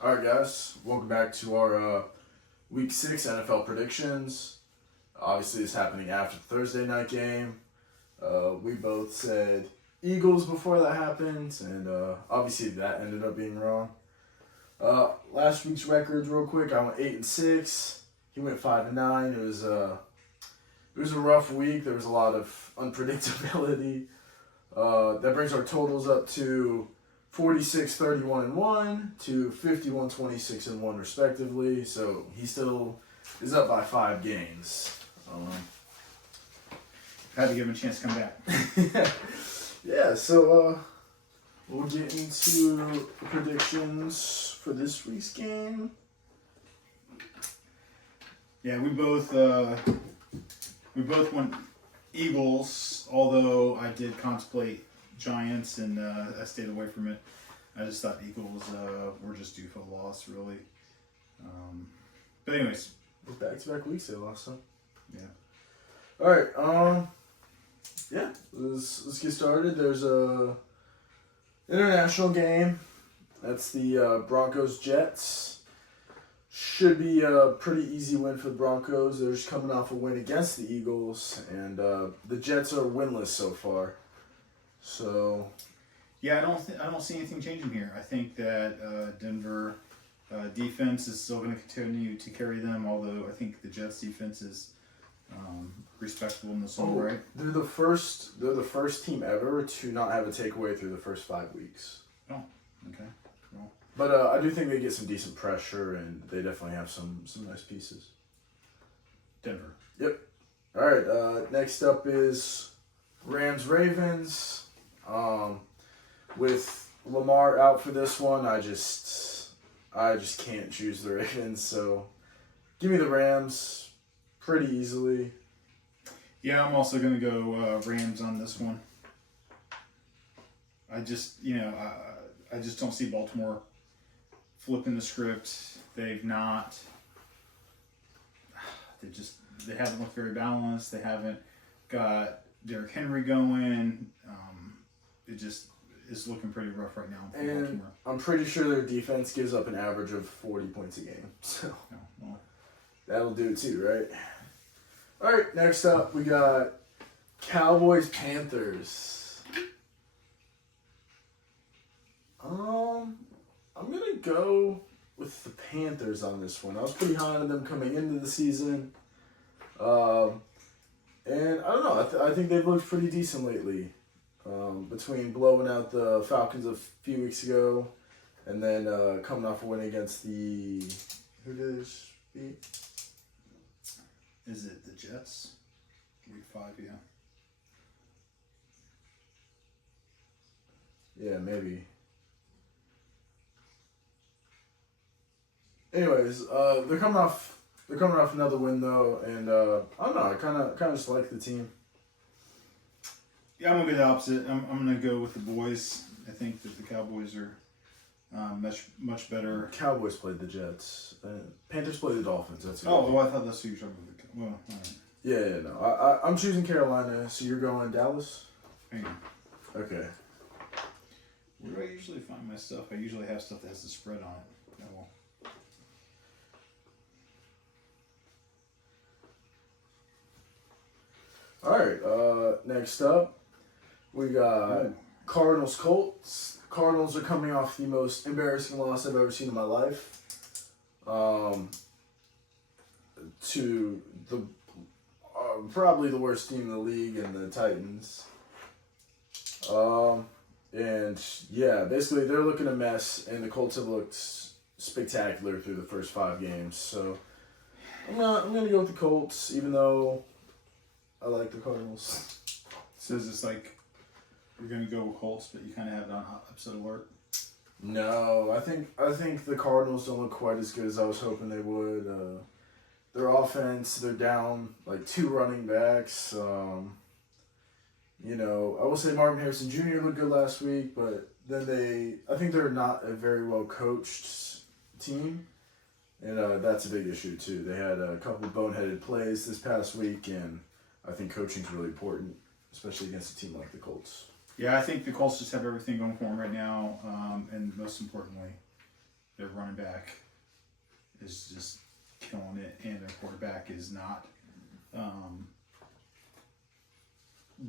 All right, guys. Welcome back to our Week 6 NFL predictions. Obviously, it's happening after the Thursday night game. We both said Eagles before that happened, and obviously that ended up being wrong. Last week's records, real quick. I went 8-6. He went 5-9. It was a rough week. There was a lot of unpredictability. That brings our totals up to 46-31-1 to 51-26-1 respectively. So he still is up by 5 games. Had to give him a chance to come back. Yeah, so we'll get into the predictions for this week's game. Yeah, we both went Eagles, although I did contemplate Giants and I stayed away from it. I just thought Eagles were just due for a loss, really. But anyways, Back-to-back weeks they lost, huh? yeah. All right, yeah, let's get started. There's a international game. That's the Broncos-Jets. Should be a pretty easy win for the Broncos. They're just coming off a win against the Eagles, and the Jets are winless so far. So, Yeah, I don't see anything changing here. I think that Denver defense is still going to continue to carry them, although I think the Jets defense is respectable in this one, right? They're the first team ever to not have a takeaway through the first 5 weeks. Oh, okay. Well, But I do think they get some decent pressure, and they definitely have some nice pieces. Denver. Yep. All right. Next up is Rams-Ravens. With Lamar out for this one, I just can't choose the Ravens. So, give me the Rams pretty easily. Yeah, I'm also going to go Rams on this one. I just don't see Baltimore flipping the script. They haven't looked very balanced. They haven't got Derrick Henry going. It just is looking pretty rough right now for And Baltimore. I'm pretty sure their defense gives up an average of 40 points a game. So, No, well, that'll do it too, right? All right, next up, we got Cowboys-Panthers. I'm going to go with the Panthers on this one. I was pretty high on them coming into the season. And I don't know, I think they've looked pretty decent lately. Between blowing out the Falcons a few weeks ago and then coming off a win against the... Who did they just beat? is it the Jets? Week 5, yeah. Yeah, maybe. Anyways, they're coming off another win though, and I don't know. I kind of just like the team. Yeah, I'm gonna go the opposite. I'm gonna go with the boys. I think that the Cowboys are much better. Cowboys played the Jets. Panthers played the Dolphins. That's it. Oh, I thought that's who you were talking about. Well, all right. Yeah, no. I'm choosing Carolina. So you're going Dallas? Hang on. Okay. Where do I usually find my stuff? I usually have stuff that has the spread on it. Oh, well. All right. Next up, we got Cardinals Colts. Cardinals are coming off the most embarrassing loss I've ever seen in my life. To the probably the worst team in the league, and the Titans. And yeah, basically they're looking a mess, and the Colts have looked spectacular through the first 5 games. So I'm gonna go with the Colts, even though I like the Cardinals. So is this like you're gonna go with Colts, but you kind of have it on upset alert? No, I think the Cardinals don't look quite as good as I was hoping they would. Their offense, they're down like 2 running backs. I will say Martin Harrison Jr. looked good last week, but then I think they're not a very well coached team, and that's a big issue too. They had a couple of boneheaded plays this past week, and I think coaching's really important, especially against a team like the Colts. Yeah, I think the Colts just have everything going for them right now, and most importantly, their running back is just killing it, and their quarterback is not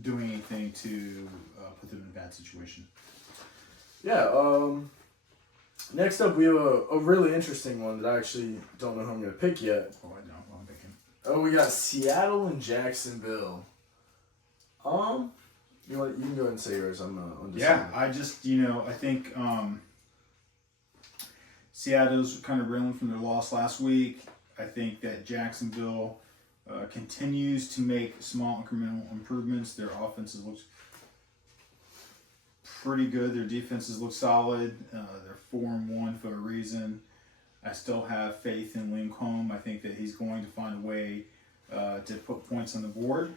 doing anything to put them in a bad situation. Yeah. Next up, we have a really interesting one that I actually don't know who I'm going to pick yet. Oh, I know what I'm picking. Oh, we got Seattle and Jacksonville. You can go ahead and say yours. I'm undecided. Yeah, I think Seattle's kind of reeling from their loss last week. I think that Jacksonville continues to make small incremental improvements. Their offenses looks pretty good. Their defenses look solid. They're 4-1 for a reason. I still have faith in Lincoln. I think that he's going to find a way to put points on the board.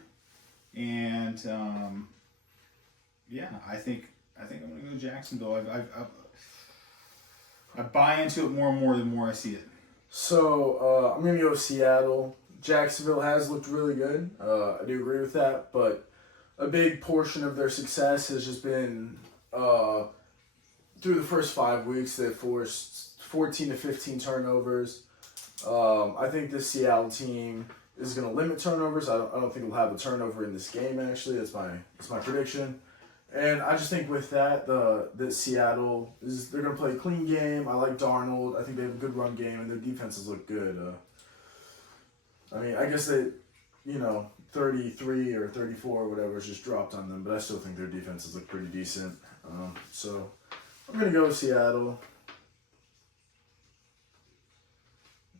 And I think I'm going to go Jacksonville. I buy into it more and more the more I see it. So I'm going to go Seattle. Jacksonville has looked really good. I do agree with that, but a big portion of their success has just been through the first 5 weeks. They forced 14 to 15 turnovers. I think this Seattle team is going to limit turnovers. I don't think we'll have a turnover in this game. Actually, that's my prediction. And I just think with that, that Seattle they're going to play a clean game. I like Darnold. I think they have a good run game, and their defenses look good. I guess they, 33 or 34 or whatever is just dropped on them, but I still think their defenses look pretty decent. So I'm going to go with Seattle.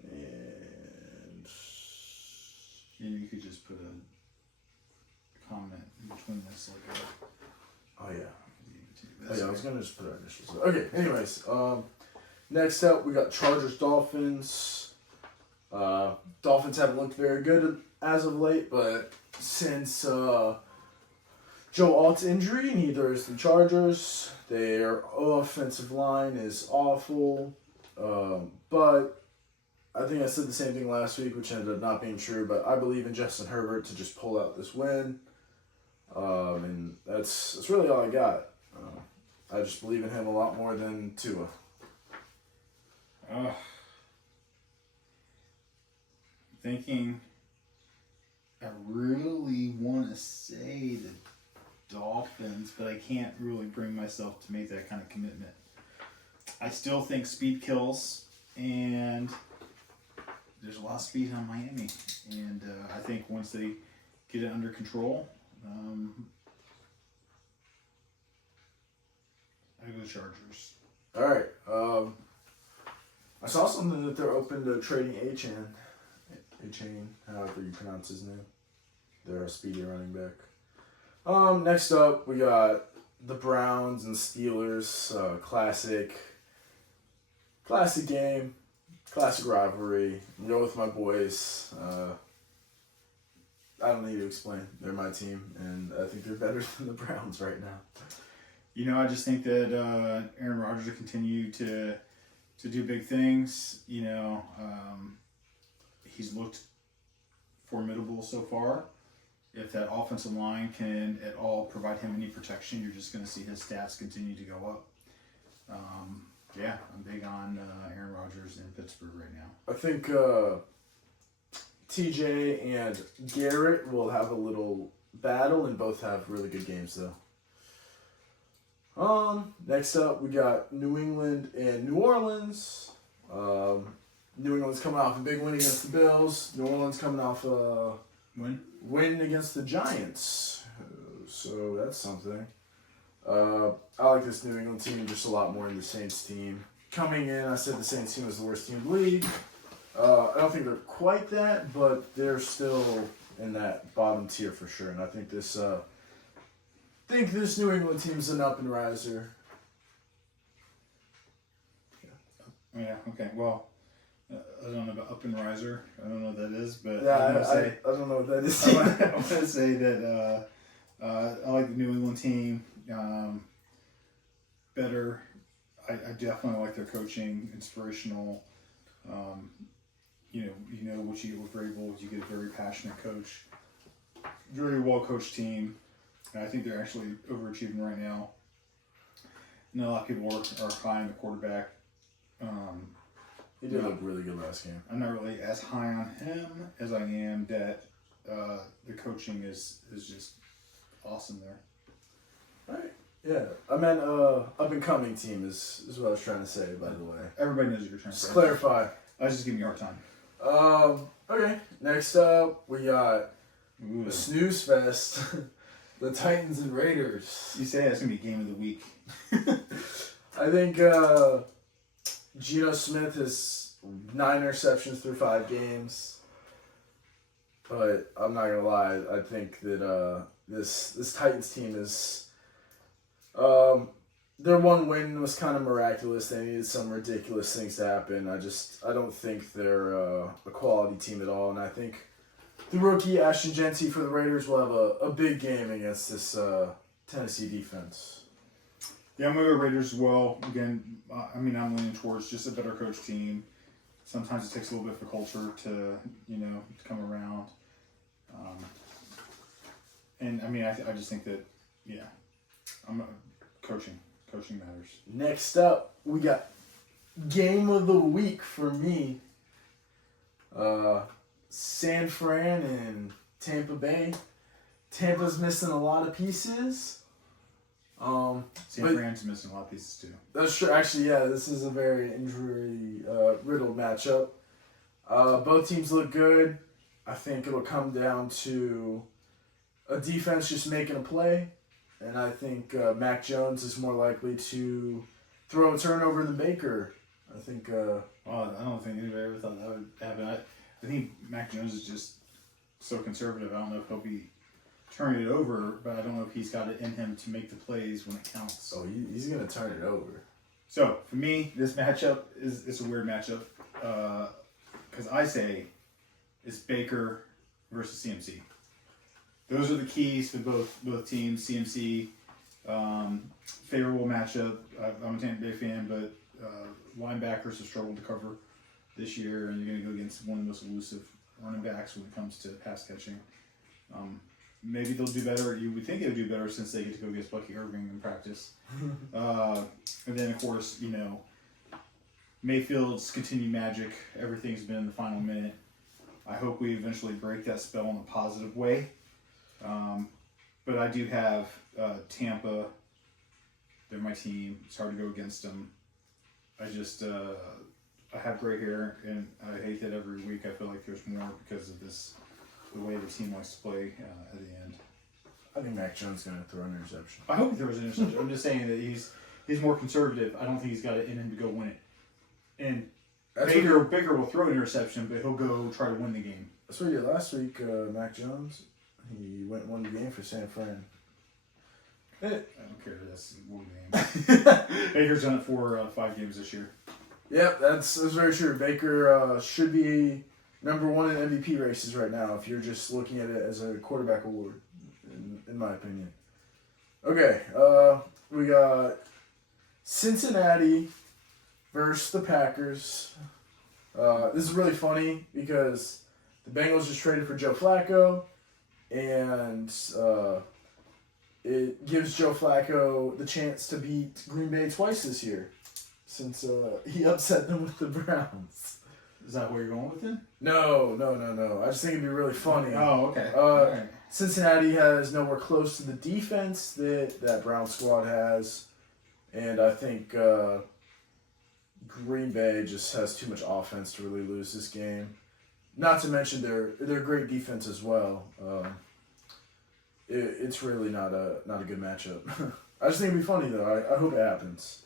And you could just put a comment in between this, like oh yeah. I was going to just put our initials. Okay, anyways. Next up, we got Chargers-Dolphins. Dolphins haven't looked very good as of late, but since Joe Alt's injury, neither is the Chargers. Their offensive line is awful. But I think I said the same thing last week, which ended up not being true, but I believe in Justin Herbert to just pull out this win. And that's really all I got. I just believe in him a lot more than Tua. Thinking, I really want to say the Dolphins, but I can't really bring myself to make that kind of commitment. I still think speed kills, and there's a lot of speed on Miami. And I think once they get it under control, I go Chargers. All right. I saw something that they're open to trading Achane, however you pronounce his name. They're a speedy running back. Next up, we got the Browns and Steelers. Classic game, classic rivalry. I'm going with my boys. I don't need to explain. They're my team, and I think they're better than the Browns right now. I just think that Aaron Rodgers will continue to do big things. He's looked formidable so far. If that offensive line can at all provide him any protection, you're just going to see his stats continue to go up. I'm big on Aaron Rodgers in Pittsburgh right now. I think TJ and Garrett will have a little battle, and both have really good games though. Next up, we got New England and New Orleans. New England's coming off a big win against the Bills. New Orleans coming off a win against the Giants. So that's something. I like this New England team just a lot more than the Saints team. Coming in, I said the Saints team was the worst team in the league. I don't think they're quite that, but they're still in that bottom tier for sure. And I think this New England team's an up and riser. Yeah. Okay. Well, I don't know about up and riser. I don't know what that is, but Yeah, I don't know what that is. I'm going to say that I like the New England team better. I definitely like their coaching, inspirational. What you get with Vrabel, you get a very passionate coach, very well coached team. And I think they're actually overachieving right now. I know a lot of people are high on the quarterback. He did look really good last game. I'm not really as high on him as I am that the coaching is just awesome there. All right. Yeah, I meant up and coming team is what I was trying to say. By the way, Everybody knows what you're trying to just say. clarify. I was just giving you a hard time. Okay. Next up, we got Ooh. the snooze fest, the Titans and Raiders. You say that's gonna be game of the week. I think Geno Smith has 9 interceptions through 5 games, but I'm not gonna lie. I think that this Titans team is their one win was kind of miraculous. They needed some ridiculous things to happen. I don't think they're a quality team at all, and I think the rookie Ashton Genty for the Raiders will have a big game against this Tennessee defense. Yeah, I'm going to go Raiders as well. Again, I'm leaning towards just a better coach team. Sometimes it takes a little bit for culture to come around. I just think that, coaching matters. Next up, we got game of the week for me. San Fran and Tampa Bay. Tampa's missing a lot of pieces. San Fran's missing a lot of pieces too. That's true. Actually, yeah, this is a very injury riddled matchup. Both teams look good. I think it'll come down to a defense just making a play, and I think Mac Jones is more likely to throw a turnover than Baker. I think. I don't think anybody ever thought that would happen. I think Mac Jones is just so conservative. I don't know if he'll be turning it over, but I don't know if he's got it in him to make the plays when it counts. Oh, he's gonna turn it over. So for me, this matchup is a weird matchup because I say it's Baker versus CMC. Those are the keys for both teams. CMC, favorable matchup. I'm a Tampa Bay fan, but linebackers have struggled to cover this year, and you're going to go against one of the most elusive running backs when it comes to pass catching. Maybe they'll do better. You would think they would do better since they get to go against Bucky Irving in practice. And then, of course, Mayfield's continued magic. Everything's been in the final minute. I hope we eventually break that spell in a positive way. But I do have Tampa. They're my team. It's hard to go against them. I have gray hair, and I hate that every week I feel like there's more because of the way the team likes to play at the end. I think Mac Jones is going to throw an interception. I hope he throws an interception. I'm just saying that he's more conservative. I don't think he's got it in him to go win it. And Baker will throw an interception, but he'll go try to win the game. That's what he did last week, Mac Jones. He went and won the game for San Fran. I don't care. That's one game. Baker's done it for 5 games this year. Yep, that's very true. Baker should be number 1 in MVP races right now if you're just looking at it as a quarterback award, in my opinion. Okay, we got Cincinnati versus the Packers. This is really funny because the Bengals just traded for Joe Flacco, and it gives Joe Flacco the chance to beat Green Bay twice this year, since he upset them with the Browns. Is that where you're going with it? No. I just think it'd be really funny. Oh, okay. Right. Cincinnati has nowhere close to the defense that Brown squad has, and I think Green Bay just has too much offense to really lose this game. Not to mention their great defense as well. It's really not a good matchup. I just think it'd be funny though. I hope it happens.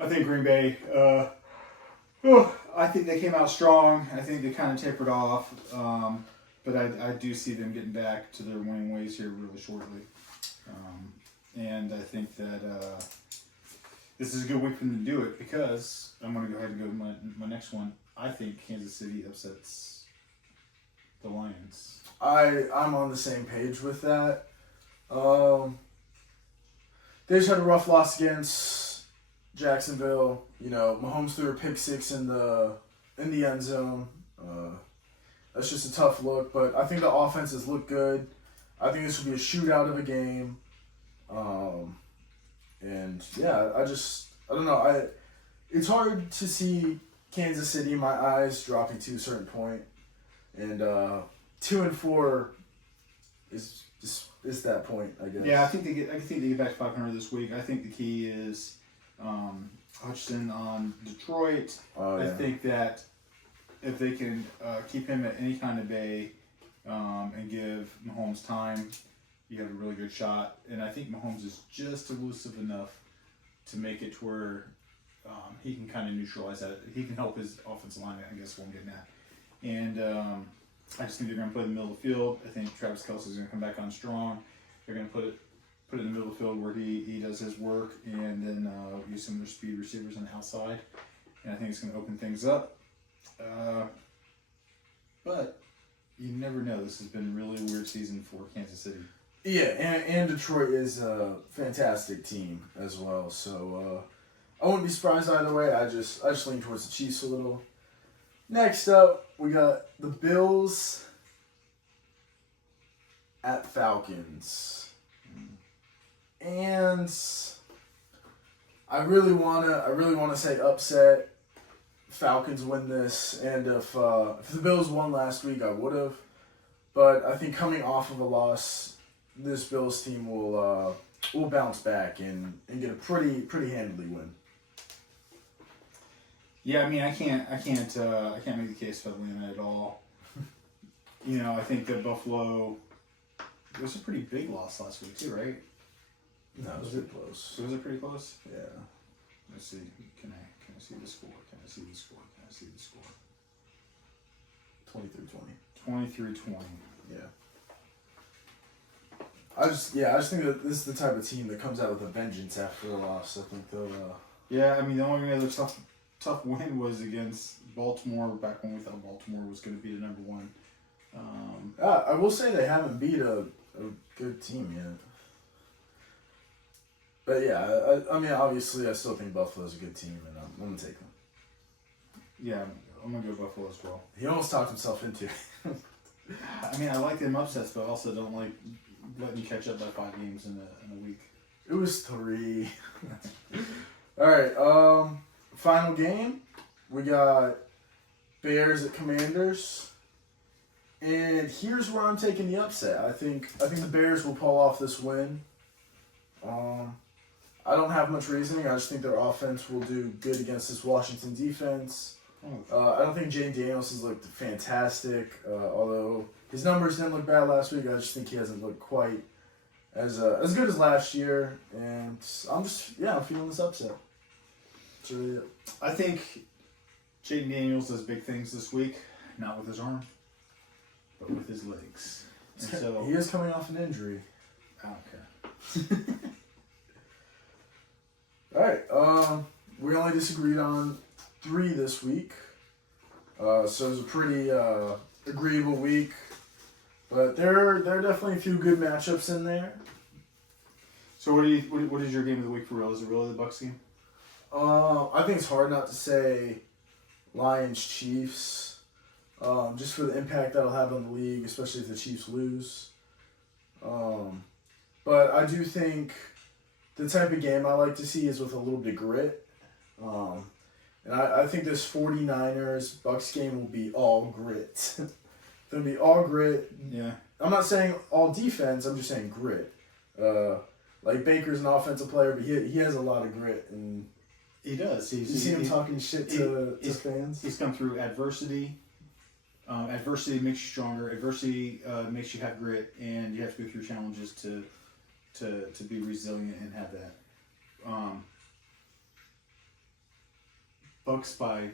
I think Green Bay. I think they came out strong. I think they kind of tapered off, but I do see them getting back to their winning ways here really shortly. And I think that this is a good week for them to do it because I'm going to go ahead and go to my next one. I think Kansas City upsets the Lions. I'm on the same page with that. They just had a rough loss against Jacksonville. Mahomes threw a pick 6 in the end zone. That's just a tough look, but I think the offenses look good. I think this will be a shootout of a game. And yeah, I don't know. it's hard to see Kansas City in my eyes dropping to a certain point, and 2-4 is that point, I guess. Yeah, I think they get back to 500 this week. I think the key is Hutchinson on Detroit. Oh, yeah. I think that if they can keep him at any kind of bay and give Mahomes time, you have a really good shot. And I think Mahomes is just elusive enough to make it to where he can kind of neutralize that. He can help his offensive line, I guess, what I'm getting at. And I just think they're going to play in the middle of the field. I think Travis Kelce is going to come back on strong. They're going to put it in the middle of the field where he does his work, and then use some of their speed receivers on the outside. And I think it's going to open things up. But you never know. This has been a really weird season for Kansas City. Yeah, and Detroit is a fantastic team as well. So I wouldn't be surprised either way. I just lean towards the Chiefs a little. Next up, we got the Bills at Falcons. And I really wanna say upset. Falcons win this, and if the Bills won last week, I would have. But I think coming off of a loss, this Bills team will bounce back and get a pretty handily win. Yeah, I mean, I can't make the case for Atlanta at all. I think that Buffalo, it was a pretty big loss last week too, right? No, it was pretty close. Was it pretty close? Yeah. Let's see. Can I see the score? Can I see the score? 23-20. 23-20. Yeah. I just think that this is the type of team that comes out with a vengeance after a loss. I think they'll. Yeah, I mean, the only other tough win was against Baltimore back when we thought Baltimore was going to be the number one. I will say they haven't beat a good team yet. But yeah, I mean, obviously, I still think Buffalo's a good team, and I'm going to take them. Yeah, I'm going to go Buffalo as well. He almost talked himself into it. I mean, I like them upsets, but I also don't like letting you catch up by 5 games in a week. It was 3. All right, final game. We got Bears at Commanders. And here's where I'm taking the upset. I think the Bears will pull off this win. I don't have much reasoning. I just think their offense will do good against this Washington defense. I don't think Jane Daniels has looked fantastic, although his numbers didn't look bad last week. I just think he hasn't looked quite as good as last year, and I'm feeling this upset. That's really it. I think Jaden Daniels does big things this week, not with his arm, but with his legs. And so he is coming off an injury. I don't care. All right, we only disagreed on 3 this week, so it was a pretty agreeable week. But there are definitely a few good matchups in there. So what is your game of the week for real? Is it really the Bucs game? I think it's hard not to say Lions Chiefs, just for the impact that'll have on the league, especially if the Chiefs lose. But I do think the type of game I like to see is with a little bit of grit. And I think this 49ers Bucs game will be all grit. It'll be all grit. Yeah. I'm not saying all defense. I'm just saying grit. Like Baker's an offensive player, but he has a lot of grit, and he does. You see him talking shit to fans. He's come through adversity. Adversity makes you stronger. Adversity makes you have grit, and you have to go through challenges to be resilient and have that. Bucs by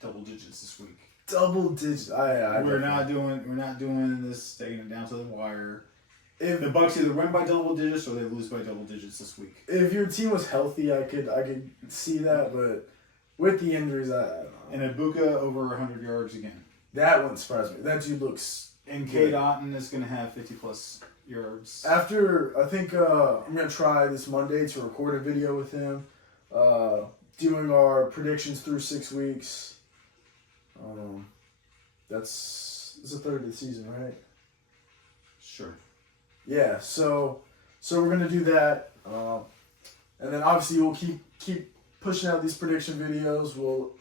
double digits this week. Double digits. We're not doing this taking it down to the wire. If the Bucs either win by double digits or they lose by double digits this week. If your team was healthy, I could see that, but with the injuries, I don't know. And Ibuka over 100 yards again. That wouldn't surprise me. That dude looks. And Cade Otton is going to have 50+ yards. After, I think I'm going to try this Monday to record a video with him, doing our predictions through 6 weeks. It's the third of the season, right? Sure. Yeah, so we're gonna do that, and then obviously we'll keep pushing out these prediction videos. We'll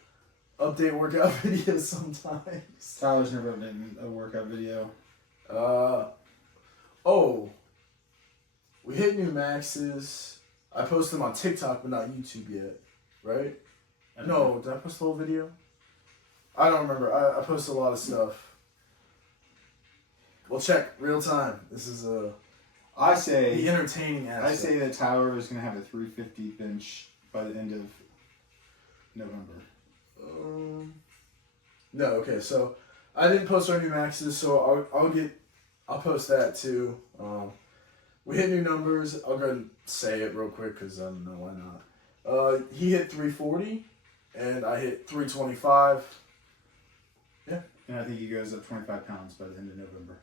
update workout videos sometimes. Tyler's never done a workout video. We hit new maxes. I posted them on TikTok, but not YouTube yet, right? No, did I post the whole video? I don't remember. I posted a lot of stuff. We'll check real time. This is the entertaining aspect. I say that Tyler is going to have a 350 bench by the end of November. No, okay. So I didn't post our new maxes, so I'll post that too. We hit new numbers. I'll go ahead and say it real quick because I don't know why not. He hit 340, and I hit 325. Yeah. And I think he goes up 25 pounds by the end of November.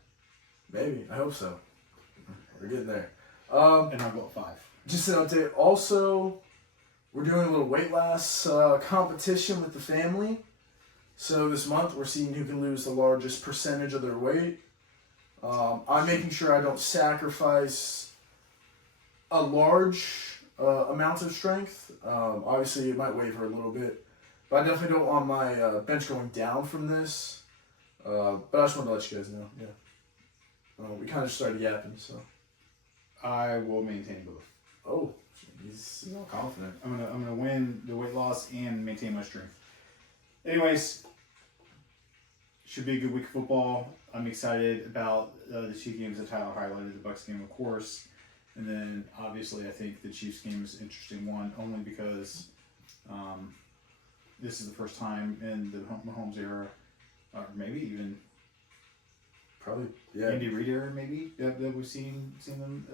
Maybe. I hope so. We're getting there. And I'll go up 5. Just an update. Also, we're doing a little weight loss competition with the family. So this month we're seeing who can lose the largest percentage of their weight. I'm making sure I don't sacrifice a large amount of strength. Obviously, it might waver a little bit. But I definitely don't want my bench going down from this. But I just wanted to let you guys know. Yeah. We kind of started yapping, so. I will maintain both. Oh, he's all confident. I'm gonna win the weight loss and maintain my strength. Anyways, should be a good week of football. I'm excited about the 2 games that Tyler highlighted. The Bucs game, of course, and then obviously I think the Chiefs game is an interesting one, only because this is the first time in the Mahomes era, or maybe even Probably, yeah. Andy Reid era, maybe that we've seen them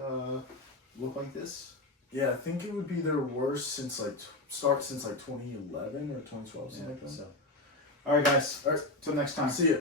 look like this. Yeah, I think it would be their worst since 2011 or 2012, something like that. So, all right, guys. All right, Till next time. see ya.